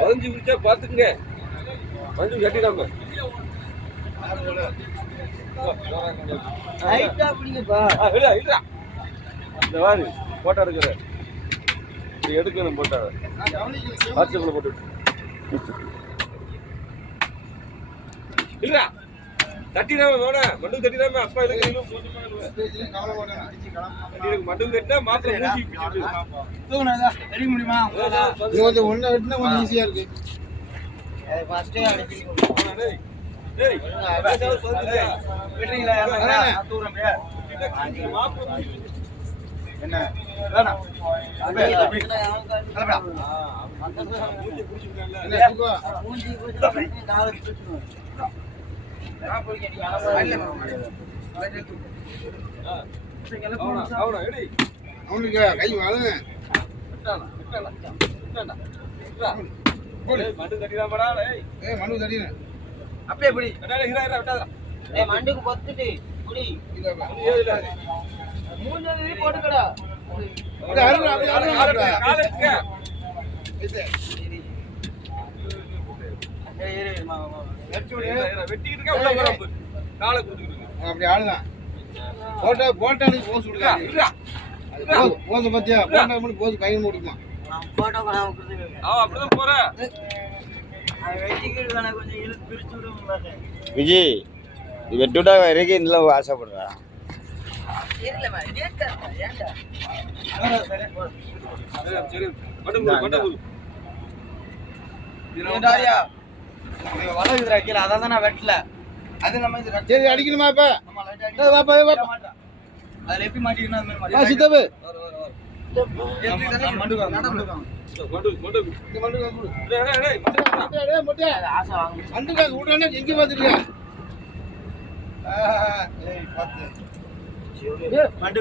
பதினஞ்சு பிடிச்சா பார்த்துக்குங்க. மஞ்சள் கட்டிடாம இந்த வாரு போட்டோ எடுக்கிற எடுக்கணும் போட்டோ வாட்ஸ்அப்ல போட்டு இல்ல தட்டிடாம வேணா மண்டும் தட்டிடாம அப்பா எனக்கு மண்டும் கட்டினா மாத்திரை தெரிய முடியுமா ஒன்னு வெட்டினா கொஞ்சம் ஈஸியா இருக்கு. அவனுக்கு கை வாழுங்க மண்டு கட்டிடாமடா மண்டு கட்டின அப்படியே எப்படி மண்டுக்கு பொத்துட்டு குடி மூணு போட்டுக்கடா அப்படி ஆளுதான் போட்டோ போட்டோ போஸ் விடுங்க போஸ் பத்தியா போட்டோ போஸ் பையன் முடிக்குமா போட்டோ அப்படிதான் போறேன். விஜய் வெட்டுடா வரைக்கும் இதுல ஆசைப்படுறா அதான் நான் வெட்டல அது நம்ம சரி அடிக்கணுமா இப்ப அதுல எப்படி மாட்டிக்கணும் எங்க பாத்துருக்க மண்டு